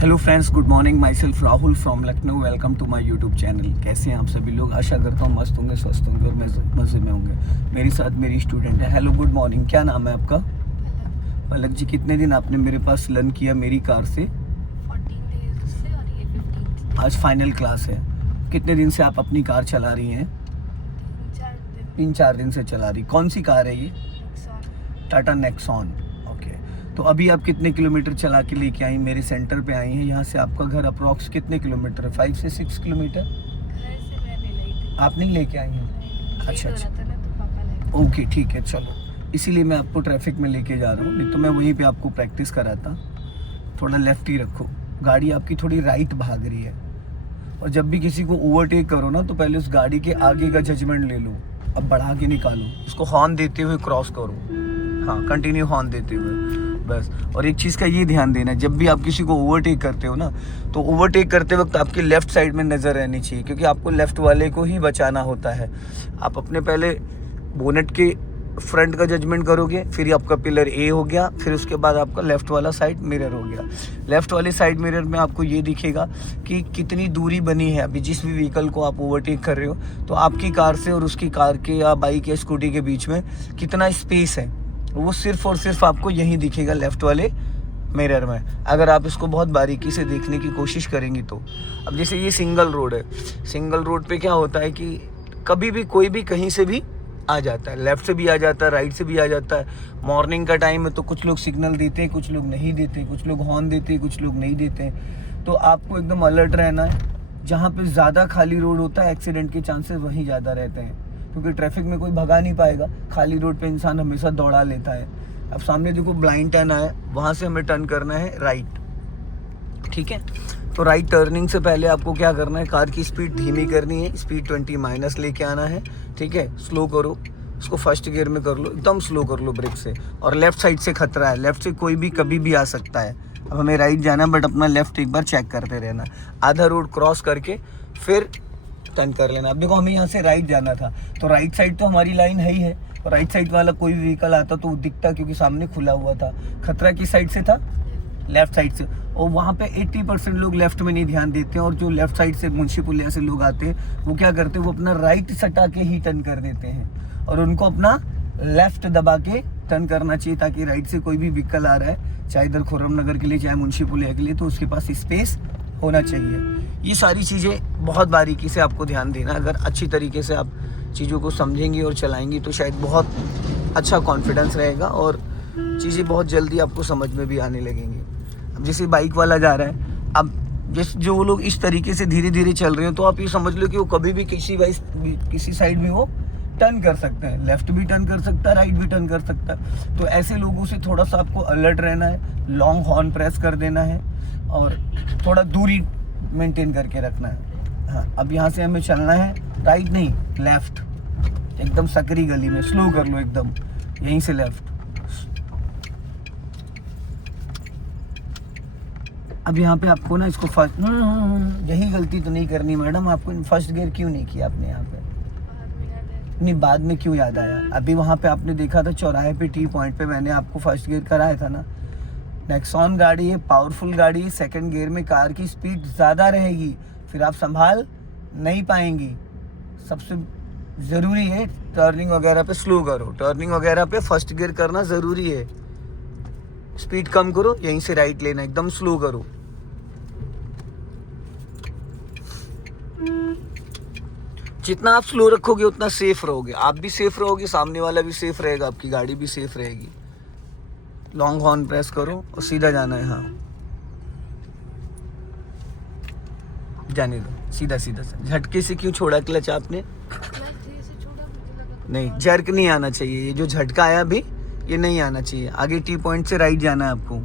Hello friends, good morning. Myself Rahul from Lucknow. Welcome to my YouTube channel. कैसे हैं आप सभी लोग? आशा करता हूँ मस्त होंगे, स्वस्थ होंगे और मज़े में होंगे। मेरे साथ मेरी स्टूडेंट है। Hello, good morning. क्या नाम है आपका? पलक जी। कितने दिन आपने मेरे पास लर्न किया मेरी कार से? 14 डेज से और ये 15 आज फाइनल क्लास है। कितने दिन से आप अपनी कार चला रही हैं? 3-4 दिन से चला रही। कौन सी कार है ये? टाटा नेक्सॉन। ओके, तो अभी आप कितने किलोमीटर चला के लेके आई? मेरे सेंटर पे आई हैं। यहाँ से आपका घर अप्रॉक्स कितने किलोमीटर है? 5 से 6 किलोमीटर। घर से मैं नहीं लाई थी। आप नहीं लेके आई हैं? अच्छा तो पापा लेके ओके, ठीक है, चलो। इसीलिए मैं आपको ट्रैफिक में लेके जा रहा हूँ, नहीं तो मैं वहीं पे आपको प्रैक्टिस कराता। थोड़ा लेफ्ट ही रखो। गाड़ी आपकी थोड़ी राइट भाग रही है, और जब भी किसी को ओवरटेक करो ना, तो पहले उस गाड़ी के आगे का जजमेंट ले लो। अब बढ़ा के निकालो, उसको हॉर्न देते हुए क्रॉस करो। हाँ, कंटिन्यू हॉर्न देते हुए बस। और एक चीज़ का ये ध्यान देना, जब भी आप किसी को ओवरटेक करते हो ना, तो ओवरटेक करते वक्त आपकी लेफ़्ट साइड में नज़र रहनी चाहिए, क्योंकि आपको लेफ़्ट वाले को ही बचाना होता है। आप अपने पहले बोनेट के फ्रंट का जजमेंट करोगे, फिर आपका पिलर ए हो गया, फिर उसके बाद आपका लेफ़्ट वाला साइड मिरर हो गया। लेफ़्ट वाले साइड मिरर में आपको ये दिखेगा कि कितनी दूरी बनी है अभी जिस भी व्हीकल को आप ओवरटेक कर रहे हो, तो आपकी कार से और उसकी कार के या बाइक या स्कूटी के बीच में कितना स्पेस है, वो सिर्फ और सिर्फ आपको यहीं दिखेगा लेफ़्ट वाले मिरर में, अगर आप इसको बहुत बारीकी से देखने की कोशिश करेंगी तो। अब जैसे ये सिंगल रोड है, सिंगल रोड पे क्या होता है कि कभी भी कोई भी कहीं से भी आ जाता है, लेफ़्ट से भी आ जाता है, राइट से भी आ जाता है। मॉर्निंग का टाइम है तो कुछ लोग सिग्नल देते हैं, कुछ लोग नहीं देते, कुछ लोग हॉर्न देते हैं, कुछ लोग नहीं देते। तो आपको एकदम अलर्ट रहना है। जहाँ पे ज़्यादा खाली रोड होता है, एक्सीडेंट के चांसेस वहीं ज़्यादा रहते हैं, क्योंकि ट्रैफिक में कोई भगा नहीं पाएगा। खाली रोड पे इंसान हमेशा दौड़ा लेता है। अब सामने देखो ब्लाइंड टर्न आया, वहाँ से हमें टर्न करना है राइट, ठीक है। तो राइट टर्निंग से पहले आपको क्या करना है, कार की स्पीड धीमी करनी है, स्पीड 20 माइनस लेके आना है, ठीक है। स्लो करो, उसको फर्स्ट गियर में कर लो, एकदम स्लो कर लो ब्रेक से। और लेफ्ट साइड से खतरा है, लेफ्ट से कोई भी कभी भी आ सकता है। अब हमें राइट जाना है, बट अपना लेफ्ट एक बार चेक करते रहना। आधा रोड क्रॉस करके फिर टर्न कर लेना। अब देखो हमें यहाँ से राइट जाना था, तो राइट साइड तो हमारी लाइन है ही है, और राइट साइड वाला कोई भी व्हीकल आता तो दिखता, क्योंकि सामने खुला हुआ था। खतरा किस साइड से था? लेफ्ट साइड से। और वहाँ पे 80% लोग लेफ्ट में नहीं ध्यान देते हैं, और जो लेफ्ट साइड से मुंशी पुलिया से लोग आते हैं, वो क्या करते हैं, वो अपना राइट सटा के ही टर्न कर देते हैं, और उनको अपना लेफ्ट दबा के टर्न करना चाहिए, ताकि राइट से कोई भी व्हीकल आ रहा है, चाहे इधर खुर्रम नगर के लिए, चाहे मुंशी पुलिया के लिए, तो उसके पास स्पेस होना चाहिए। ये सारी चीज़ें बहुत बारीकी से आपको ध्यान देना। अगर अच्छी तरीके से आप चीज़ों को समझेंगी और चलाएंगी, तो शायद बहुत अच्छा कॉन्फिडेंस रहेगा और चीज़ें बहुत जल्दी आपको समझ में भी आने लगेंगी। अब जैसे बाइक वाला जा रहा है, अब जो वो लोग इस तरीके से धीरे धीरे चल रहे हैं, तो आप ये समझ लो कि वो कभी भी किसी साइड भी वो टर्न कर सकते हैं, लेफ्ट भी टर्न कर सकता है, राइट भी टर्न कर सकता है। तो ऐसे लोगों से थोड़ा सा आपको अलर्ट रहना है, लॉन्ग हॉर्न प्रेस कर देना है, और थोड़ा दूरी मेंटेन करके रखना है। हाँ, अब यहाँ से हमें चलना है राइट नहीं, लेफ्ट, एकदम सकरी गली में। स्लो कर लो एकदम, यहीं से लेफ्ट। अब यहाँ पे आपको ना इसको फर्स्ट, यही गलती तो नहीं करनी मैडम। आपको फर्स्ट गियर क्यों नहीं किया आपने यहाँ पे? नहीं, बाद में क्यों याद आया? अभी वहाँ पे आपने देखा था चौराहे पे, टी पॉइंट पे मैंने आपको फर्स्ट गियर कराया था ना। नेक्सॉन गाड़ी है, पावरफुल गाड़ी है, सेकंड गियर में कार की स्पीड ज़्यादा रहेगी, फिर आप संभाल नहीं पाएंगी। सबसे ज़रूरी है टर्निंग वगैरह पे स्लो करो, टर्निंग वगैरह पे फर्स्ट गियर करना ज़रूरी है। स्पीड कम करो, यहीं से राइट लेना, एकदम स्लो करो। जितना आप स्लो रखोगे उतना सेफ रहोगे, आप भी सेफ रहोगे, सामने वाला भी सेफ रहेगा, आपकी गाड़ी भी सेफ रहेगी। लॉन्ग हॉर्न प्रेस करो और सीधा जाना है। हाँ, जाने दो, सीधा सीधा। झटके से क्यों छोड़ा क्लच आपने? नहीं, जर्क नहीं आना चाहिए। ये जो झटका आया अभी, ये नहीं आना चाहिए। आगे टी पॉइंट से राइट जाना है आपको।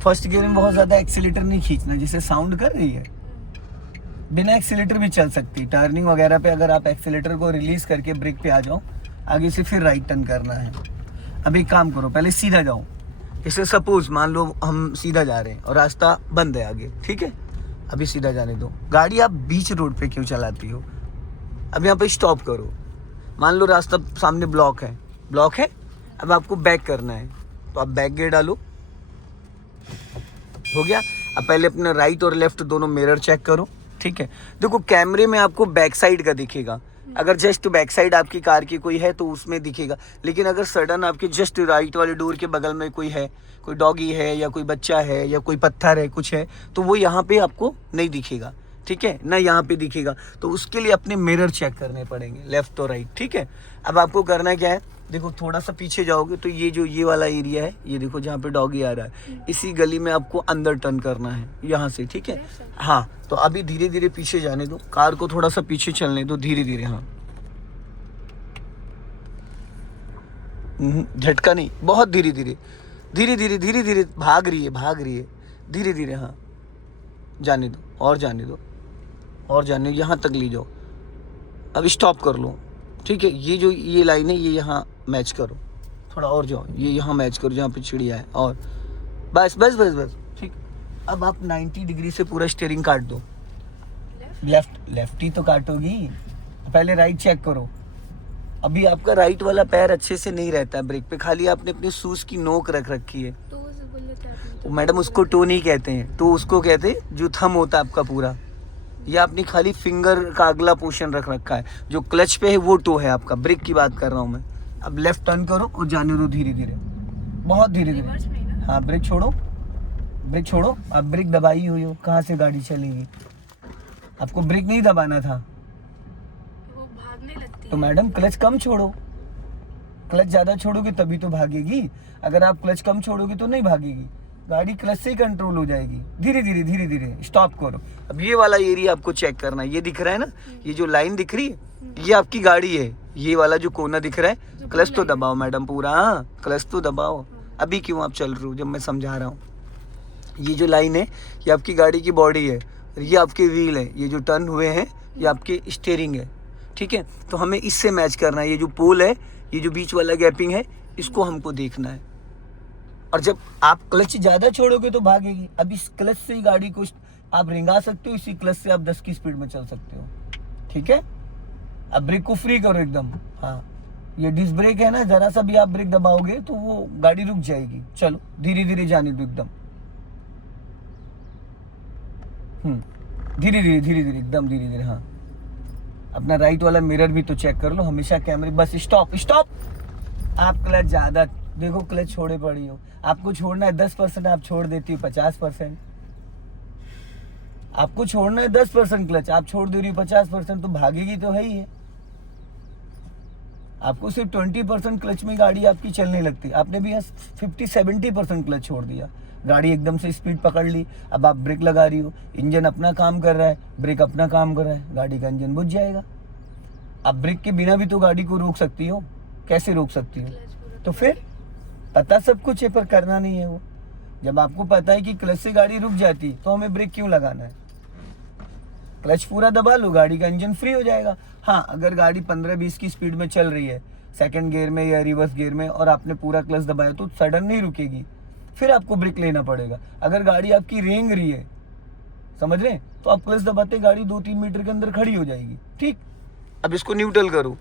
फर्स्ट गियर में बहुत ज़्यादा एक्सीलेटर नहीं खींचना, जैसे साउंड कर रही है। बिना एक्सीलेटर भी चल सकती। टर्निंग वगैरह पे अगर आप एक्सीलेटर को रिलीज करके ब्रेक पे आ जाओ, आगे से फिर राइट टर्न करना है। अब एक काम करो, पहले सीधा जाओ। जैसे सपोज मान लो हम सीधा जा रहे हैं और रास्ता बंद है आगे, ठीक है, अभी सीधा जाने दो। गाड़ी आप बीच रोड पे क्यों चलाती हो? अब यहाँ पे स्टॉप करो। मान लो रास्ता सामने ब्लॉक है, अब आपको बैक करना है, तो आप बैक गियर डालो। हो गया। अब पहले अपने राइट और लेफ्ट दोनों मिरर चेक करो, ठीक है। देखो कैमरे में आपको बैक साइड का दिखेगा, अगर जस्ट बैक साइड आपकी कार की कोई है तो उसमें दिखेगा, लेकिन अगर सडन आपके जस्ट राइट वाले डोर के बगल में कोई है, कोई डॉगी है या कोई बच्चा है या कोई पत्थर है, कुछ है, तो वो यहाँ पे आपको नहीं दिखेगा, ठीक है ना, यहाँ पे दिखेगा। तो उसके लिए अपने मिरर चेक करने पड़ेंगे, लेफ्ट और राइट, ठीक है। अब आपको करना क्या है, देखो थोड़ा सा पीछे जाओगे तो ये जो ये वाला एरिया है, ये देखो जहाँ पे डॉगी आ रहा है, इसी गली में आपको अंदर टर्न करना है यहाँ से, ठीक है। हाँ, तो अभी धीरे धीरे पीछे जाने दो, कार को थोड़ा सा पीछे चलने दो, धीरे धीरे। हाँ, झटका नहीं, बहुत धीरे धीरे, धीरे धीरे धीरे धीरे भाग रही है धीरे धीरे। हाँ, जाने दो और जाने दो और जाने दो, यहाँ तक ले जाओ। अब स्टॉप कर लो, ठीक है। ये जो ये लाइन है ये यहाँ मैच करो, थोड़ा और जाओ, ये यहाँ मैच करो जहाँ पे चिड़िया है, और बस बस बस बस, ठीक। अब आप 90 डिग्री से पूरा स्टीयरिंग काट दो। लेफ्ट ही तो काटोगी, पहले राइट चेक करो। अभी आपका राइट वाला पैर अच्छे से नहीं रहता है ब्रेक पे, खाली आपने अपने शूज की नोक रख रखी है। तो मैडम उसको टो नहीं कहते हैं, तो उसको कहते हैं जो थंब होता है आपका पूरा, या आपने खाली फिंगर का अगला पोर्शन रख रखा है, जो क्लच पे है वो टो है आपका। ब्रेक की बात कर रहा हूँ मैं। अब लेफ्ट टर्न करो और जाने दो धीरे धीरे, बहुत धीरे धीरे। हाँ, ब्रेक छोड़ो, ब्रेक छोड़ो। आप ब्रेक दबाई हुई हो, कहाँ से गाड़ी चलेगी? आपको ब्रेक नहीं दबाना था, वो भागने लगती तो है। मैडम क्लच कम छोड़ो। क्लच ज्यादा छोड़ोगे तभी तो भागेगी, अगर आप क्लच कम छोड़ोगे तो नहीं भागेगी, गाड़ी क्लच से ही कंट्रोल हो जाएगी। धीरे धीरे धीरे धीरे स्टॉप करो। अब ये वाला एरिया आपको चेक करना है, ये दिख रहा है ना, ये जो लाइन दिख रही है ये आपकी गाड़ी है, ये वाला जो कोना दिख रहा है, क्लच तो दबाओ मैडम पूरा। हाँ, क्लच तो दबाओ। अभी क्यों आप चल रहे हो जब मैं समझा रहा हूँ? ये जो लाइन है ये आपकी गाड़ी की बॉडी है, ये आपके व्हील है, ये जो टर्न हुए हैं ये आपके स्टीयरिंग है, ठीक है। तो हमें इससे मैच करना है। ये जो पोल है, ये जो बीच वाला गैपिंग है, इसको हमको देखना है। और जब आप क्लच ज़्यादा छोड़ोगे तो भागेगी। अब इस क्लच से ही गाड़ी को आप रेंगा सकते हो, इसी क्लच से आप 10 की स्पीड में चल सकते हो, ठीक है। अब ब्रेक को फ्री करो एकदम। हाँ, ये डिस्क ब्रेक है ना, जरा सा भी आप ब्रेक दबाओगे तो वो गाड़ी रुक जाएगी। चलो धीरे धीरे जाने दो एकदम, धीरे धीरे धीरे धीरे एकदम धीरे धीरे। हाँ, अपना राइट वाला मिरर भी तो चेक कर लो हमेशा कैमरे। Bus stop stop. आप क्लच ज्यादा देखो, क्लच छोड़े पड़ी हो। आपको छोड़ना है 10%, आप छोड़ देती हो 50%। आपको छोड़ना है 10% क्लच, आप छोड़ दे रही हो 50%, तो भागेगी तो है ही है। आपको सिर्फ 20% क्लच में गाड़ी आपकी चलने लगती है। आपने भी 50-70% क्लच छोड़ दिया, गाड़ी एकदम से स्पीड पकड़ ली। अब आप ब्रेक लगा रही हो, इंजन अपना काम कर रहा है, ब्रेक अपना काम कर रहा है, गाड़ी का इंजन बुझ जाएगा। अब ब्रेक के बिना भी तो गाड़ी को रोक सकती हो, कैसे रोक सकती हो? तो फिर पता सब कुछ है पर करना नहीं है वो। जब आपको पता है कि क्लच से गाड़ी रुक जाती तो हमें ब्रेक क्यों लगाना है? क्लच पूरा दबा लो, गाड़ी का इंजन फ्री हो जाएगा। हाँ, अगर गाड़ी 15-20 की स्पीड में चल रही है, सेकंड गियर में या रिवर्स गियर में, और आपने पूरा क्लच दबाया तो सडन नहीं रुकेगी, फिर आपको ब्रेक लेना पड़ेगा। अगर गाड़ी आपकी रेंग रही है, समझ रहे हैं, तो आप क्लच दबाते गाड़ी 2-3 मीटर के अंदर खड़ी हो जाएगी, ठीक। अब इसको न्यूट्रल करो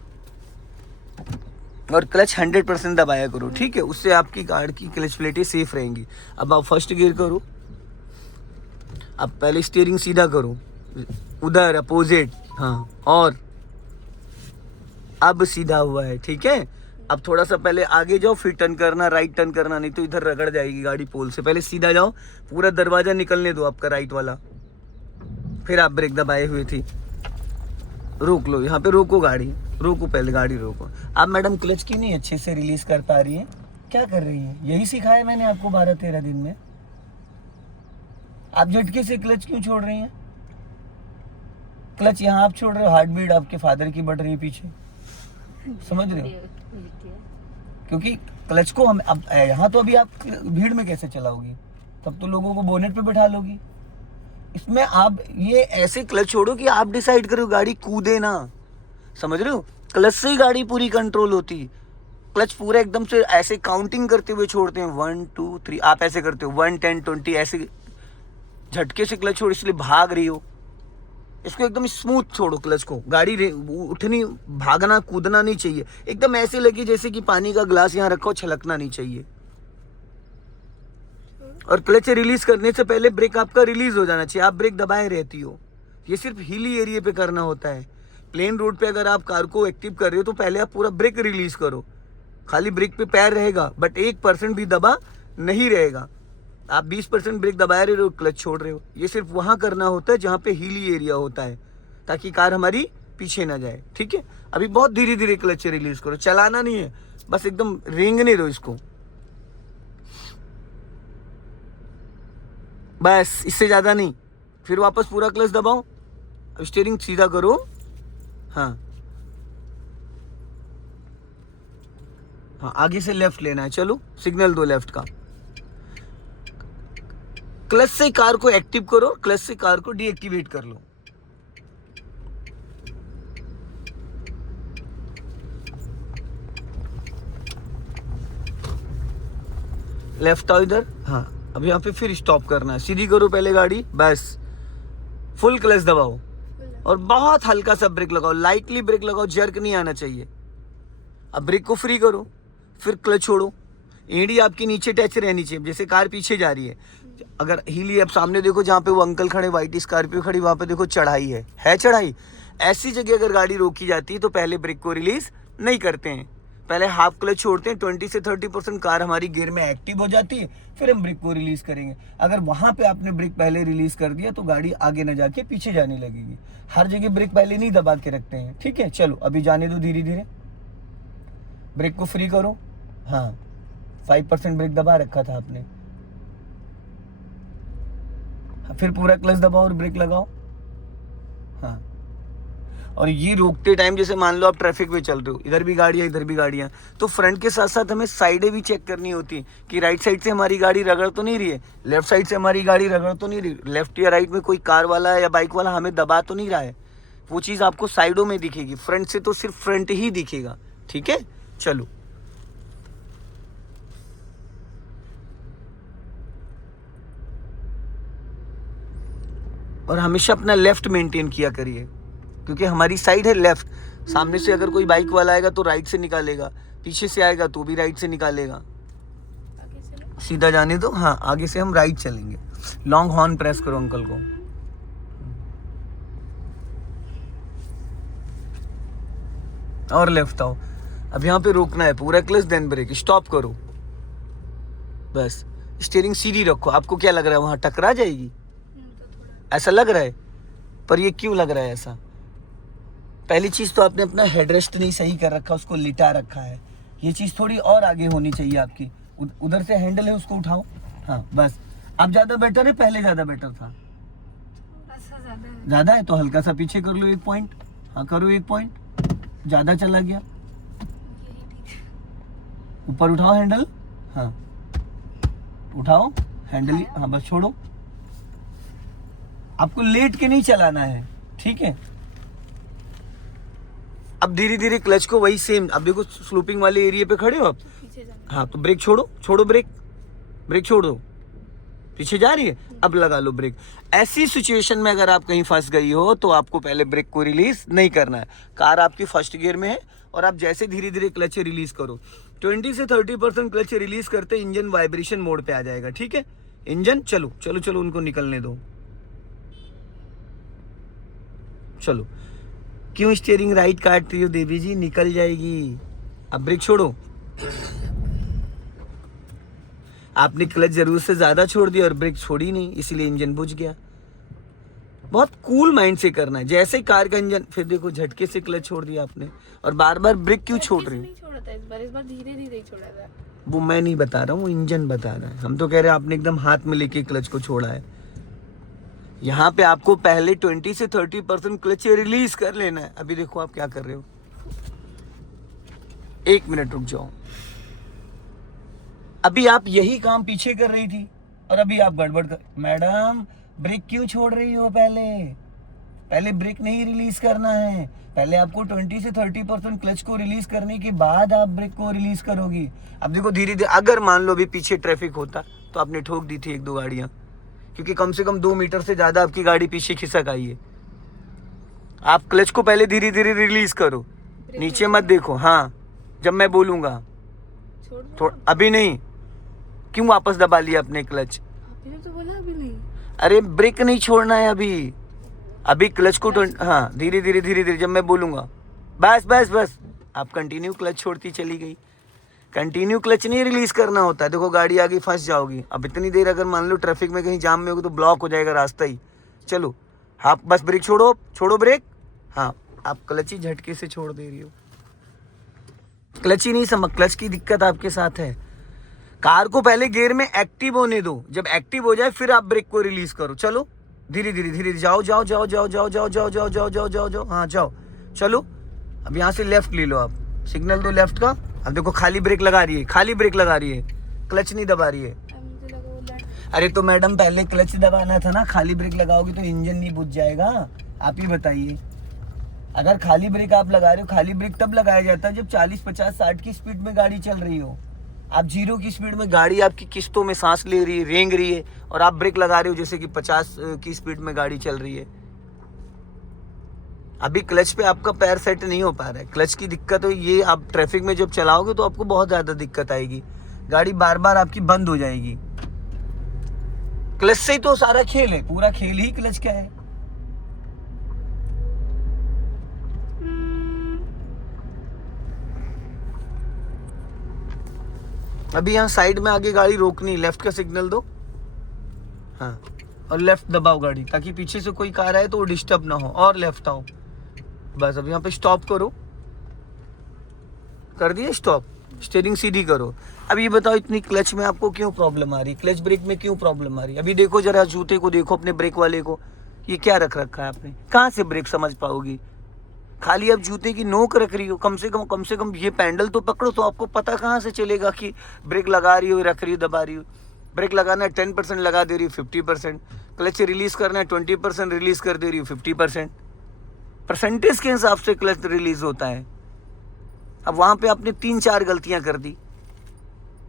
और क्लच 100% दबाया करो, ठीक है। उससे आपकी कार की क्लच प्लेटें सेफ रहेंगी। अब आप फर्स्ट गियर करो, अब पहले स्टीयरिंग सीधा करो, उधर अपोजिट। हाँ, और अब सीधा हुआ है, ठीक है। अब थोड़ा सा पहले आगे जाओ, फिर टर्न करना, राइट टर्न करना, नहीं तो इधर रगड़ जाएगी गाड़ी पोल से। पहले सीधा जाओ, पूरा दरवाजा निकलने दो आपका राइट वाला, फिर आप ब्रेक दबाए हुए थी, रोक लो। यहाँ पे रोको गाड़ी, रोको पहले गाड़ी रोको। आप मैडम क्लच क्यों नहीं अच्छे से रिलीज कर पा रही है? क्या कर रही है? यही सिखाया मैंने आपको 12-13 दिन में। आप झटके से क्लच क्यों छोड़ रही हैं? क्लच यहाँ आप छोड़ रहे हो, हार्ट बीट आपके फादर की बढ़ रही है पीछे, समझ रहे हो? क्योंकि क्लच को हम अब यहाँ तो अभी आप भीड़ में कैसे चलाओगी? तब तो लोगों को बोनेट पे बैठा लोगी। इसमें आप ये ऐसे क्लच छोड़ो कि आप डिसाइड करो, गाड़ी कूदे ना, समझ रहे हो? क्लच से ही गाड़ी पूरी कंट्रोल होती। क्लच पूरा एकदम से ऐसे काउंटिंग करते हुए छोड़ते हैं, 1 2 3, आप ऐसे करते हो 1 10 20, ऐसे झटके से क्लच छोड़, इसलिए भाग रही हो। इसको एकदम स्मूथ छोड़ो क्लच को, गाड़ी उठनी भागना कूदना नहीं चाहिए, एकदम ऐसे लगे जैसे कि पानी का ग्लास यहाँ रखा हो, छलकना नहीं चाहिए। और क्लच रिलीज करने से पहले ब्रेक आपका रिलीज हो जाना चाहिए, आप ब्रेक दबाए रहती हो। ये सिर्फ हिली एरिया पे करना होता है। प्लेन रोड पे अगर आप कार को एक्टिव कर रहे हो तो पहले आप पूरा ब्रेक रिलीज करो, खाली ब्रेक पे पैर रहेगा बट 1% भी दबा नहीं रहेगा। आप 20% ब्रेक दबा रहे हो, क्लच छोड़ रहे हो। ये सिर्फ वहां करना होता है जहां पे हिली एरिया होता है, ताकि कार हमारी पीछे ना जाए। ठीक है, अभी बहुत धीरे धीरे क्लच रिलीज करो, चलाना नहीं है, बस एकदम रेंगने दो इसको, बस इससे ज्यादा नहीं। फिर वापस पूरा क्लच दबाओ, स्टीयरिंग सीधा करो। हाँ हाँ, आगे से लेफ्ट लेना है, चलो सिग्नल दो लेफ्ट का। क्लच से कार को एक्टिव करो, क्लच से कार को डीएक्टिवेट कर लो। लेफ्ट आओ इधर। हाँ, अब यहाँ पे फिर स्टॉप करना है, सीधी करो पहले गाड़ी, बस फुल क्लच दबाओ और बहुत हल्का सा ब्रेक लगाओ, लाइटली ब्रेक लगाओ, जर्क नहीं आना चाहिए। अब ब्रेक को फ्री करो, फिर क्लच छोड़ो, एड़ी आपकी नीचे टच रहनी चाहिए, जैसे कार पीछे जा रही है। अगर हिली, अब सामने देखो जहाँ पे वो अंकल खड़े, व्हाइट स्कॉर्पियो खड़ी, वहां पे देखो चढ़ाई है चढ़ाई। ऐसी जगह अगर गाड़ी रोकी जाती है तो पहले ब्रेक को रिलीज नहीं करते हैं, पहले हाफ क्लच छोड़ते हैं। 20 से 30% कार हमारी गियर में एक्टिव हो जाती है, फिर हम ब्रेक को रिलीज करेंगे। अगर वहां पे आपने ब्रेक पहले रिलीज कर दिया तो गाड़ी आगे न जाके पीछे जाने लगेगी। हर जगह ब्रेक पहले नहीं दबा के रखते हैं। ठीक है, चलो अभी जाने दो धीरे धीरे, ब्रेक को फ्री करो। हाँ, 5% ब्रेक दबा रखा था आपने, फिर पूरा क्लच दबाओ और ब्रेक लगाओ। हाँ, और ये रोकते टाइम जैसे मान लो आप ट्रैफिक में चल रहे हो, इधर भी गाड़ियां इधर भी गाड़ियां, तो फ्रंट के साथ साथ हमें साइडें भी चेक करनी होती है कि राइट साइड से हमारी गाड़ी रगड़ तो नहीं रही है, लेफ्ट साइड से हमारी गाड़ी रगड़ तो नहीं रही, लेफ्ट या राइट में कोई कार वाला या बाइक वाला हमें दबा तो नहीं रहा है। वो चीज़ आपको साइडों में दिखेगी, फ्रंट से तो सिर्फ फ्रंट ही दिखेगा। ठीक है, चलो और हमेशा अपना लेफ्ट मेंटेन किया करिए, क्योंकि हमारी साइड है लेफ्ट। सामने से अगर कोई बाइक वाला आएगा तो राइट से निकालेगा, पीछे से आएगा तो भी राइट से निकालेगा। आगे चलो। सीधा जाने दो। हाँ, आगे से हम राइट चलेंगे। लॉन्ग हॉर्न प्रेस करो अंकल को। और लेफ्ट आओ। अब यहाँ पे रोकना है, पूरा क्लच देन ब्रेक, स्टॉप करो, बस स्टीयरिंग सीधी रखो। आपको क्या लग रहा है वहां टकरा जाएगी? तो थोड़ा ऐसा लग रहा है, पर ये क्यों लग रहा है ऐसा? पहली चीज तो आपने अपना हेडरेस्ट नहीं सही कर रखा, उसको लिटा रखा है। ये चीज थोड़ी और आगे होनी चाहिए आपकी। उधर से हैंडल है, उसको उठाओ। हाँ बस, अब ज्यादा बेटर है, पहले ज्यादा बेटर था। थोड़ा सा ज्यादा है। ज्यादा है तो हल्का सा पीछे कर लो 1 पॉइंट। हाँ करो 1 पॉइंट, ज्यादा चला गया। यही ठीक है। ऊपर उठाओ हैंडल। हाँ उठाओ हैंडल, हाँ बस छोड़ो। आपको लेट के नहीं चलाना है, ठीक है। अब धीरे धीरे क्लच को वही सेम, अब देखो स्लूपिंग वाले एरिया पे खड़े हो आप। पीछे जाना। हाँ तो ब्रेक छोड़ो, छोड़ो ब्रेक, ब्रेक छोड़ दो। पीछे जा रही है, अब लगा लो ब्रेक। ऐसी सिचुएशन में अगर आप कहीं फंस गई हो तो आपको पहले ब्रेक को रिलीज नहीं करना है। कार आपकी फर्स्ट गियर में है और आप जैसे धीरे धीरे क्लच रिलीज करो, 20 से 30% क्लच रिलीज करते इंजन वाइब्रेशन मोड पे आ जाएगा। ठीक है, इंजन चलो चलो चलो, उनको निकलने दो। चलो, क्यों स्टीयरिंग राइट काट रही हो देवी जी? निकल जाएगी। अब ब्रेक छोड़ो। आपने क्लच जरूर से ज्यादा छोड़ दिया और ब्रेक छोड़ी नहीं, इसीलिए इंजन बुझ गया। बहुत कूल माइंड से करना है। जैसे कार का इंजन, फिर देखो झटके से क्लच छोड़ दिया आपने और बार बार ब्रेक क्यों छोड़ रही हो? नहीं छोड़ा था इस बार धीरे धीरे ही छोड़ा था। वो मैं नहीं बता रहा हूँ, इंजन बता रहा है। हम तो कह रहे हैं आपने एकदम हाथ में लेके क्लच को छोड़ा है। यहाँ पे आपको पहले 20 से 30% क्लच रिलीज कर लेना है। अभी देखो आप क्या कर रहे हो। 1 मिनट रुक जाओ। अभी आप यही काम पीछे कर रही थी और अभी आप गड़बड़ कर। मैडम ब्रेक क्यों छोड़ रही हो? पहले ब्रेक नहीं रिलीज करना है। पहले आपको 20 से 30% क्लच को रिलीज करने के बाद आप ब्रेक को रिलीज करोगी। अब देखो धीरे धीरे, अगर मान लो अभी पीछे ट्रैफिक होता तो आपने ठोक दी थी 1-2 गाड़ियां, क्योंकि कम से कम 2 मीटर से ज्यादा आपकी गाड़ी पीछे खिसक आई है। आप क्लच को पहले धीरे धीरे रिलीज करो, नीचे मत देखो। हाँ, जब मैं बोलूंगा छोड़ दो थोड़ा, अभी नहीं। क्यों वापस दबा लिया अपने क्लच? आपने तो बोला अभी नहीं। अरे ब्रेक नहीं छोड़ना है अभी, अभी क्लच को हाँ, धीरे धीरे धीरे धीरे, जब मैं बोलूंगा बस बस बस, आप कंटिन्यू क्लच छोड़ती चली गई। कंटिन्यू क्लच नहीं रिलीज करना होता है। देखो गाड़ी आगे फंस जाओगी। अब इतनी देर अगर मान लो ट्रैफिक में कहीं जाम में होगी तो ब्लॉक हो जाएगा रास्ता ही। चलो आप बस ब्रेक छोड़ो, छोड़ो ब्रेक। हाँ, आप क्लच ही झटके से छोड़ दे रही हो। क्लच ही नहीं समझ, क्लच की दिक्कत आपके साथ है। कार को पहले गियर में एक्टिव होने दो, जब एक्टिव हो जाए फिर आप ब्रेक को रिलीज करो। चलो धीरे धीरे धीरे, जाओ जाओ जाओ जाओ जाओ जाओ जाओ जाओ जाओ जाओ जाओ जाओ, हाँ जाओ। चलो अब यहाँ से लेफ्ट ले लो, आप सिग्नल दो लेफ्ट का। अब देखो खाली ब्रेक लगा रही है, खाली ब्रेक लगा रही है, क्लच नहीं दबा रही है। मुझे लगा वो लेफ्ट। अरे तो मैडम पहले क्लच दबाना था ना, खाली ब्रेक लगाओगे तो इंजन नहीं बुझ जाएगा। आप ही बताइए, अगर खाली ब्रेक आप लगा रहे हो, खाली ब्रेक तब लगाया जाता है जब 40 50 60 की स्पीड में गाड़ी चल रही हो। आप 0 की स्पीड में, गाड़ी आपकी किस्तों में सांस ले रही है, रेंग रही है, और आप ब्रेक लगा रहे हो जैसे कि 50 की स्पीड में गाड़ी चल रही है। अभी क्लच पे आपका पैर सेट नहीं हो पा रहा है। क्लच की दिक्कत हो, ये आप ट्रैफिक में जब चलाओगे तो आपको बहुत ज़्यादा दिक्कत आएगी, गाड़ी बार बार आपकी बंद हो जाएगी। क्लच से ही तो सारा खेल है, पूरा खेल ही क्लच का है। अभी यहाँ साइड में आगे गाड़ी रोकनी, लेफ्ट का सिग्नल दो, हाँ, और लेफ्ट दबाओ गाड़ी, ताकि पीछे से कोई कार आए तो वो डिस्टर्ब ना हो, और लेफ्ट आओ बस। अब यहाँ पे स्टॉप करो, कर दिया स्टॉप, स्टीयरिंग सीधी करो। अब ये बताओ इतनी क्लच में आपको क्यों प्रॉब्लम आ रही, क्लच ब्रेक में क्यों प्रॉब्लम आ रही? अभी देखो जरा जूते को देखो अपने ब्रेक वाले को, ये क्या रख रखा है आपने, कहाँ से ब्रेक समझ पाओगी? खाली आप जूते की नोक रख रही हो, कम से कम ये पैंडल तो पकड़ो, तो आपको पता कहाँ से चलेगा कि ब्रेक लगा रही हो, रख रही हो, दबा रही हो। ब्रेक लगाना है 10% लगा दे रही हो 50%, क्लच रिलीज करना है 20% रिलीज कर दे रही हो 50%। परसेंटेज के हिसाब से क्लच रिलीज होता है। अब वहाँ पे आपने 3-4 गलतियाँ कर दी।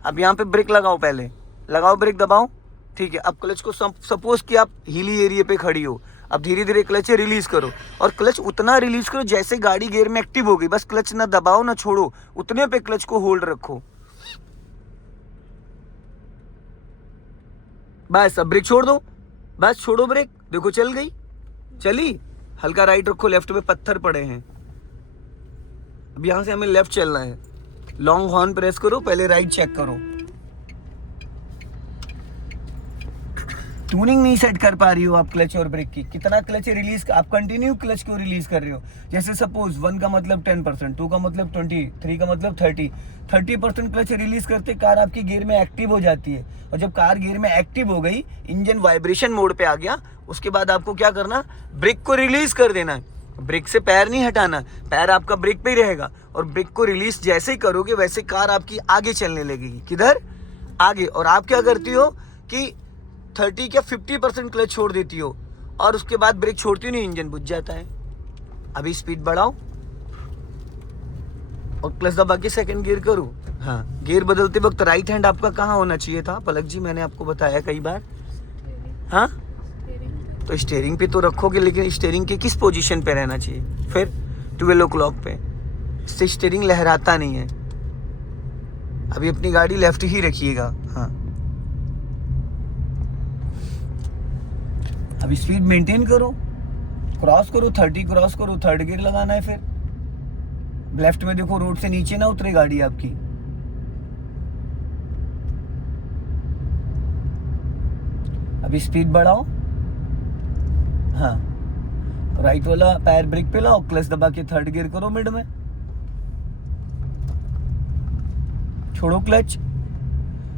अब यहाँ पे ब्रेक लगाओ, पहले लगाओ ब्रेक, दबाओ, ठीक है। अब क्लच को सपोज कि आप हिली एरिया पे खड़ी हो, अब धीरे धीरे क्लच रिलीज करो, और क्लच उतना रिलीज करो जैसे गाड़ी गियर में एक्टिव हो गई। बस क्लच ना दबाओ ना छोड़ो, उतने पे क्लच को होल्ड रखो, बस। अब ब्रेक छोड़ दो, बस छोड़ो ब्रेक, देखो चल गई, चली। हल्का राइट रखो, लेफ्ट में पत्थर पड़े हैं। अब यहां से हमें लेफ्ट चलना है, लॉन्ग हॉर्न प्रेस करो, पहले राइट चेक करो। ट्यूनिंग नहीं सेट कर पा रही हो आप क्लच और ब्रेक की, कितना क्लच रिलीज, आप कंटिन्यू क्लच क्यों रिलीज कर रहे हो? जैसे सपोज 1 का मतलब 10%, 2 का मतलब 20, 3 का मतलब 30% क्लच रिलीज करते कार आपकी गियर में एक्टिव हो जाती है। और जब कार गियर में एक्टिव हो गई, इंजन वाइब्रेशन मोड पे आ गया, उसके बाद आपको क्या करना, ब्रेक को रिलीज कर देना है। ब्रेक से पैर नहीं हटाना, पैर आपका ब्रेक पे ही रहेगा, और ब्रेक को रिलीज जैसे ही करोगे वैसे कार आपकी आगे चलने लगेगी। किधर? आगे। और आप क्या करती हो कि 30 या 50% क्लच छोड़ देती हो, और उसके बाद ब्रेक छोड़ती हो नहीं, इंजन बुझ जाता है। अभी स्पीड बढ़ाओ और क्लच दबा के सेकंड गियर करो। हाँ, गियर बदलते वक्त राइट हैंड आपका कहाँ होना चाहिए था पलक जी? मैंने आपको बताया कई बार। हाँ, तो स्टीयरिंग पे तो रखोगे, लेकिन स्टीयरिंग के किस पोजीशन पे रहना चाहिए? फिर 12 o'clock पे। इससे स्टीयरिंग लहराता नहीं है। अभी अपनी गाड़ी लेफ्ट ही रखिएगा। हाँ, अभी स्पीड मेंटेन करो, क्रॉस करो, 30 क्रॉस करो, थर्ड गियर लगाना है। फिर लेफ्ट में देखो, रोड से नीचे ना उतरे गाड़ी आपकी। अभी स्पीड बढ़ाओ, हाँ, राइट वाला पैर ब्रेक पे लाओ, क्लच दबा के थर्ड गियर करो, मिड में छोड़ो क्लच।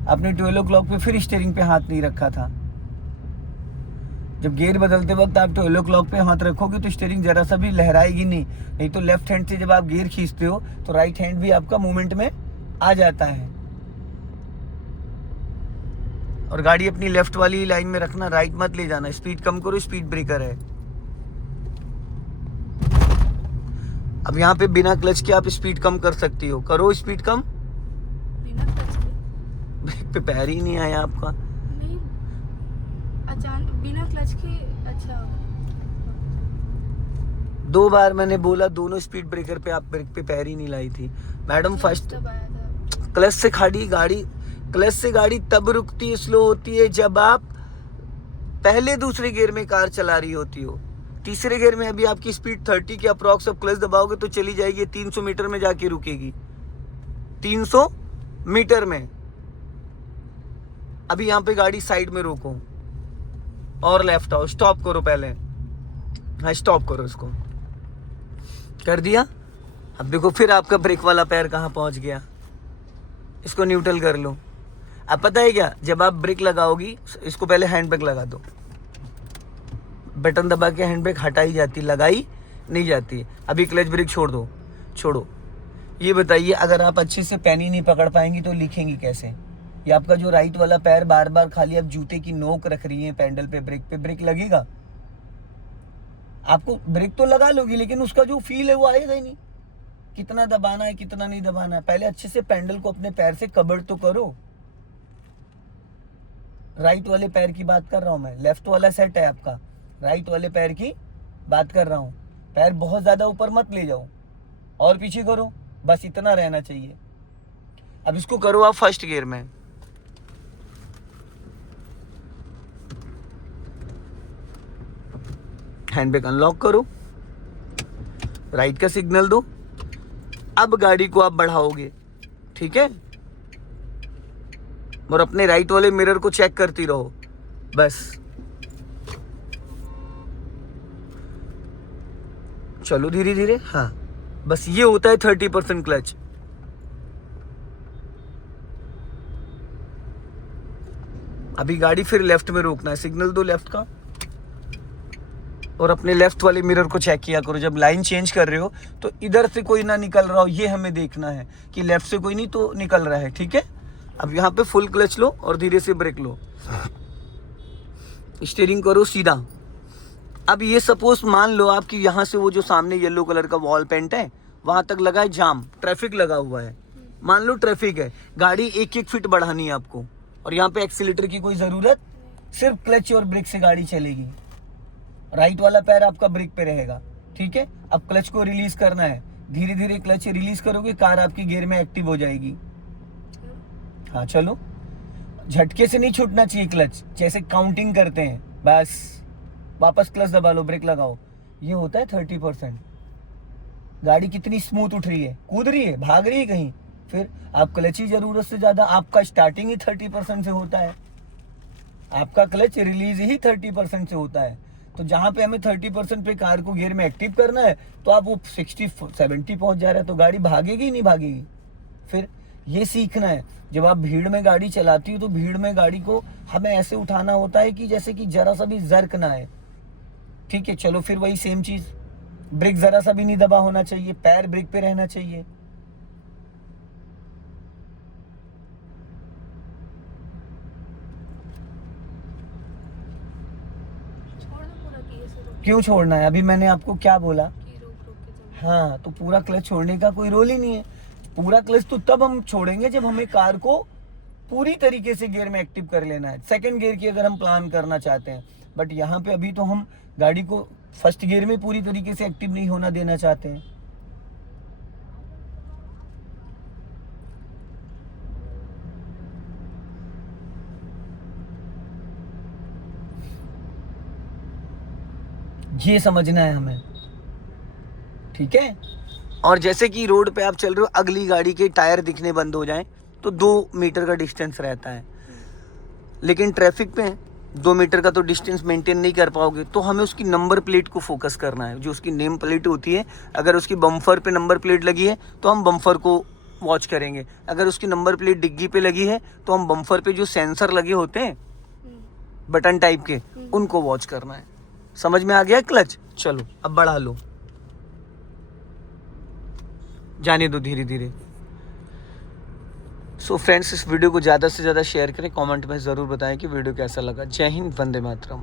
आपने 12 o'clock पे फिर स्टीयरिंग पे हाथ नहीं रखा था। जब गियर बदलते वक्त आप 12 o'clock पे हाथ रखोगे तो स्टीयरिंग जरा सा भी लहराएगी नहीं तो लेफ्ट हैंड से जब आप गियर खींचते हो तो राइट हैंड भी आपका मूवमेंट में आ जाता है। और गाड़ी अपनी लेफ्ट वाली लाइन में रखना, राइट मत ले जाना। स्पीड कम करो, स्पीड ब्रेकर है। अब यहाँ पे बिना क्लच के आप स्पीड कम कर सकती हो, करो स्पीड कम। बिना क्लच के? ब्रेक पे पैर ही नहीं आया आपका। नहीं, अचानक बिना क्लच के। अच्छा, 2 बार मैंने बोला, दोनों स्पीड ब्रेकर पे आप ब्रेक पे पैर ही नहीं लाई थी मैडम। फर्स्ट तब आया था। क्लच से खाड़ी गाड़ी, क्लच से गाड़ी तब रुकती है, स्लो होती है जब आप पहले दूसरे गियर में कार चला रही होती हो। तीसरे गियर में अभी आपकी स्पीड 30 के अप्रॉक्स, अब क्लच दबाओगे तो चली जाएगी 300 मीटर में जाके रुकेगी, 300 मीटर में। अभी यहाँ पे गाड़ी साइड में रोको और लेफ्ट आओ, स्टॉप करो पहले। हाँ स्टॉप करो, इसको कर दिया। अब देखो फिर आपका ब्रेक वाला पैर कहाँ पहुंच गया, इसको न्यूट्रल कर लो। अब पता है क्या, जब आप ब्रेक लगाओगी, इसको पहले हैंड ब्रेक लगा दो, बटन दबा के हैंड ब्रेक हटाई जाती, लगाई नहीं जाती। अभी क्लच ब्रेक छोड़ दो, छोड़ो। ये बताइए, अगर आप अच्छे से पैनी नहीं पकड़ पाएंगी तो लिखेंगी कैसे? ये आपका जो राइट वाला पैर बार बार खाली आप जूते की नोक रख रही है पैडल पे, ब्रेक लगेगा? आपको ब्रेक तो लगा लोगी लेकिन उसका जो फील है वो आएगा ही नहीं। कितना दबाना है कितना नहीं दबाना है, पहले अच्छे से पैडल को अपने पैर से कवर तो करो। राइट वाले पैर की बात कर रहा हूं मैं, लेफ्ट वाला सेट है आपका, राइट वाले पैर की बात कर रहा हूं। पैर बहुत ज्यादा ऊपर मत ले जाओ और पीछे करो, बस इतना रहना चाहिए। अब इसको करो आप फर्स्ट गियर में, हैंड ब्रेक अनलॉक करो, राइट का सिग्नल दो। अब गाड़ी को आप बढ़ाओगे, ठीक है, और अपने राइट वाले मिरर को चेक करती रहो बस। चलो धीरे धीरे, हाँ बस ये होता है 30% क्लच। अभी गाड़ी फिर लेफ्ट में रोकना है, सिग्नल दो लेफ्ट का और अपने लेफ्ट वाले मिरर को चेक किया करो। जब लाइन चेंज कर रहे हो तो इधर से कोई ना निकल रहा हो, ये हमें देखना है कि लेफ्ट से कोई नहीं तो निकल रहा है, ठीक है। अब यहाँ पे फुल क्लच लो और धीरे से ब्रेक लो, स्टीयरिंग करो सीधा। अब ये सपोज मान लो आपकी यहाँ से वो जो सामने येलो कलर का वॉल पेंट है वहां तक लगा है जाम, ट्रैफिक लगा हुआ है, मान लो ट्रैफिक है, गाड़ी 1-1 फीट बढ़ानी है आपको और यहाँ पे एक्सीलेटर की कोई जरूरत, सिर्फ क्लच और ब्रेक से गाड़ी चलेगी। राइट वाला पैर आपका ब्रेक पे रहेगा, ठीक है। अब क्लच को रिलीज करना है, धीरे धीरे क्लच रिलीज करोगे, कार आपकी गियर में एक्टिव हो जाएगी। हाँ चलो, झटके से नहीं छूटना चाहिए क्लच, जैसे काउंटिंग करते हैं बस। वापस क्लच दबा लो, ब्रेक लगाओ, ये होता है 30%। गाड़ी कितनी स्मूथ उठ रही है, कूद रही है, भाग रही है कहीं, फिर आप क्लच ही जरूरत से ज्यादा, आपका स्टार्टिंग ही 30% से होता है, आपका क्लच रिलीज ही 30% से होता है। तो जहां पे हमें 30% पे कार को गियर में एक्टिव करना है तो आप वो 60-70 पहुंच जा रहे हैं तो गाड़ी भागेगी ही नहीं भागेगी। फिर ये सीखना है, जब आप भीड़ में गाड़ी चलाती हो तो भीड़ में गाड़ी को हमें ऐसे उठाना होता है कि जैसे कि जरा सा भी जर्क ना है, ठीक है। चलो फिर वही सेम चीज, ब्रेक जरा सा भी नहीं दबा होना चाहिए, पैर ब्रेक पे रहना चाहिए। क्यों छोड़ना है, अभी मैंने आपको क्या बोला? हाँ, तो पूरा क्लच छोड़ने का कोई रोल ही नहीं है। पूरा क्लच तो तब हम छोड़ेंगे जब हमें कार को पूरी तरीके से गियर में एक्टिव कर लेना है, सेकंड गियर की अगर हम प्लान करना चाहते हैं। बट यहाँ पे अभी तो हम गाड़ी को फर्स्ट गियर में पूरी तरीके से एक्टिव नहीं होना देना चाहते हैं। ये समझना है हमें, ठीक है। और जैसे कि रोड पे आप चल रहे हो, अगली गाड़ी के टायर दिखने बंद हो जाएं तो 2 मीटर का डिस्टेंस रहता है, लेकिन ट्रैफिक पे 2 मीटर का तो डिस्टेंस मेंटेन नहीं कर पाओगे। तो हमें उसकी नंबर प्लेट को फोकस करना है, जो उसकी नेम प्लेट होती है। अगर उसकी बम्फर पे नंबर प्लेट लगी है तो हम बम्फर को वॉच करेंगे, अगर उसकी नंबर प्लेट डिग्गी पे लगी है तो हम बम्फर पे जो सेंसर लगे होते हैं बटन टाइप के, उनको वॉच करना है। समझ में आ गया क्लच? चलो अब बढ़ा लो, जाने दो धीरे धीरे। सो फ्रेंड्स, इस वीडियो को ज़्यादा से ज़्यादा शेयर करें, कमेंट में ज़रूर बताएं कि वीडियो कैसा लगा। जय हिंद, वंदे मातरम।